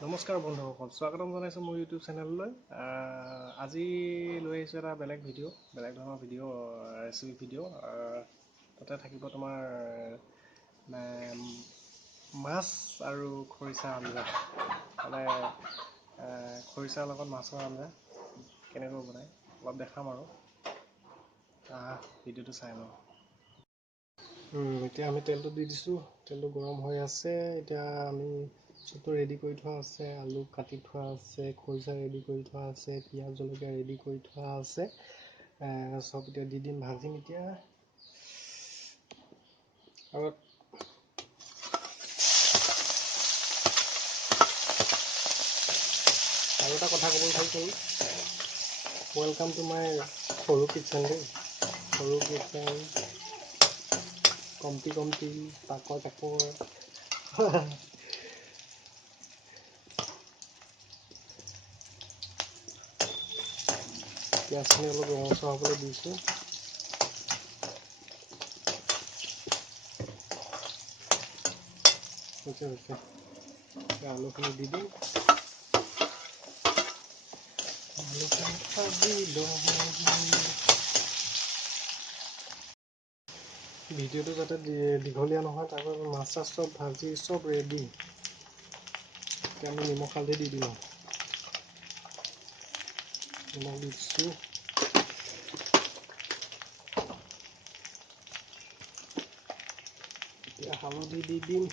নমস্কাৰ বন্ধুসকল, স্বাগতম জনাইছোঁ মোৰ ইউটিউব চেনেললৈ। আজি লৈ আহিছোঁ এটা বেলেগ ধৰণৰ ভিডিঅ' ৰেচিপি ভিডিঅ'। তাতে থাকিব তোমাৰ মাছ আৰু খৰিচা আঞ্জা, মানে খৰিচাৰ লগত মাছৰ আঞ্জা কেনেকৈ বনায় অলপ দেখাম আৰু ভিডিঅ'টো চাই লওঁ। এতিয়া আমি তেলটো দি দিছোঁ, তেলটো গৰম হৈ আছে। এতিয়া আমি চবটো ৰেডি কৰি থোৱা আছে, আলু কাটি থোৱা আছে, খৰিচা ৰেডি কৰি থোৱা আছে, পিঁয়াজ জলকীয়া ৰেডি কৰি থোৱা আছে। চব এতিয়া দি দিম, ভাজিম এতিয়া। আৰু এটা কথা ক'ব বিচাৰিছোঁ, ৱেলকাম টু মাই সৰু কিটচেন দেই। সৰু কিটচেন, কমটি তাকৰ পিঁয়াজখিনি অলপ ৰঙচুৱা হ'বলৈ দিছোঁ। হৈছে আলুখিনি দি দিম। ভিডিঅ'টো যাতে দীঘলীয়া নহয়, তাৰ বাবে মাছ চাছ চব ভাজি চব ৰেডি। এতিয়া আমি নিমখ হালধি দি দিম। নিমখ দি দিছোঁ। এতিয়া হালধি দি দিম।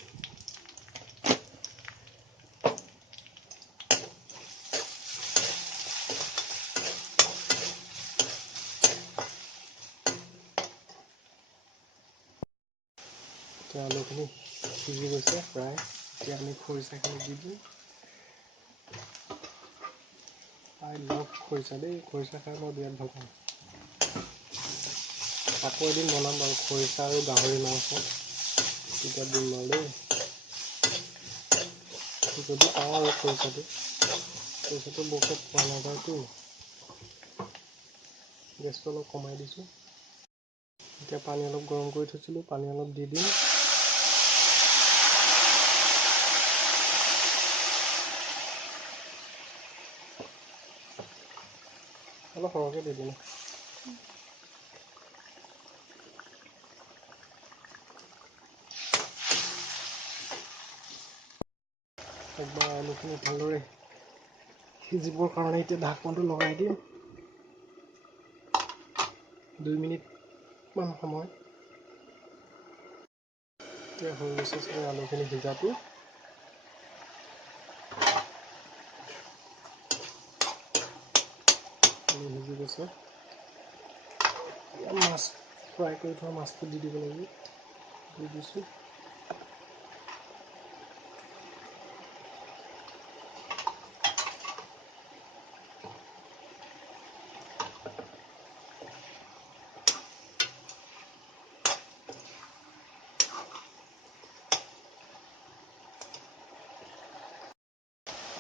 এতিয়া আলুখিনি সিজি গৈছে প্ৰায়। এতিয়া আমি খৰিচাখিনি দি দিম। আই লাভ খৰিচা দেই, খৰিচা খাই মই বিৰাট ভাল পাওঁ। আকৌ এদিন বনাম বাৰু খৰিচা আৰু গাহৰি মাংস, তেতিয়া দিম বাৰু দেই। যদি পাওঁ আৰু খৰিচাটো বহুত পোৱা নাযায়তো। গেছটো অলপ কমাই দিছোঁ। এতিয়া পানী অলপ গৰম কৰি থৈছিলোঁ, পানী অলপ দি দিম। অলপ সৰহকৈ দি দিম। একবাৰ আলুখিনি ভালদৰে সিজিবৰ কাৰণে এতিয়া ঢাকনটো লগাই দিম। 2 মিনিটমান সময়। এতিয়া হৈ গৈছে চাগে আলুখিনি সিজাটো। সিজি গৈছে। মাছ ফ্ৰাই কৰি থোৱা মাছটো দি দিব লাগিব। দি দিছোঁ।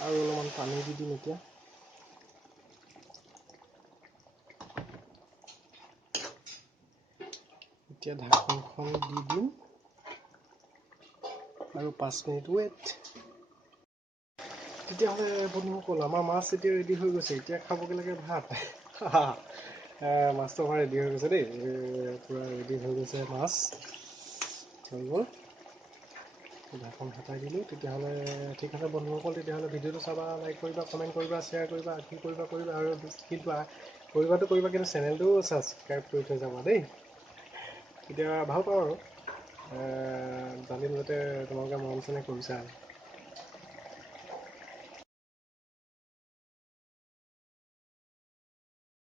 আৰু অলপমান পানী দি দিম এতিয়া। এতিয়া ঢাকনখন দি দিম আৰু 5 মিনিট ৱেইট। তেতিয়াহ'লে বন্ধুসকল, আমাৰ মাছ এতিয়া ৰেডি হৈ গৈছে। এতিয়া খাবগৈ লাগে ভাত। মাছটো আমাৰ ৰেডি হৈ গৈছে দেই, পূৰা ৰেডি হৈ গৈছে মাছ হৈ গ'ল। ঢাকন হটাই দিলোঁ। তেতিয়াহ'লে ঠিক আছে বন্ধুসকল, তেতিয়াহ'লে ভিডিঅ'টো চাবা, লাইক কৰিবা, কমেণ্ট কৰিবা, শ্বেয়াৰ কৰিবা, কি কৰিবা আৰু কিন্তু কৰিবা কিন্তু চেনেলটো ছাবস্ক্ৰাইব কৰি থৈ যাবা দেই। তেতিয়া ভাল পাওঁ আৰু জানিম যাতে তোমালোকে মৰম চেনেহ কৰিছা।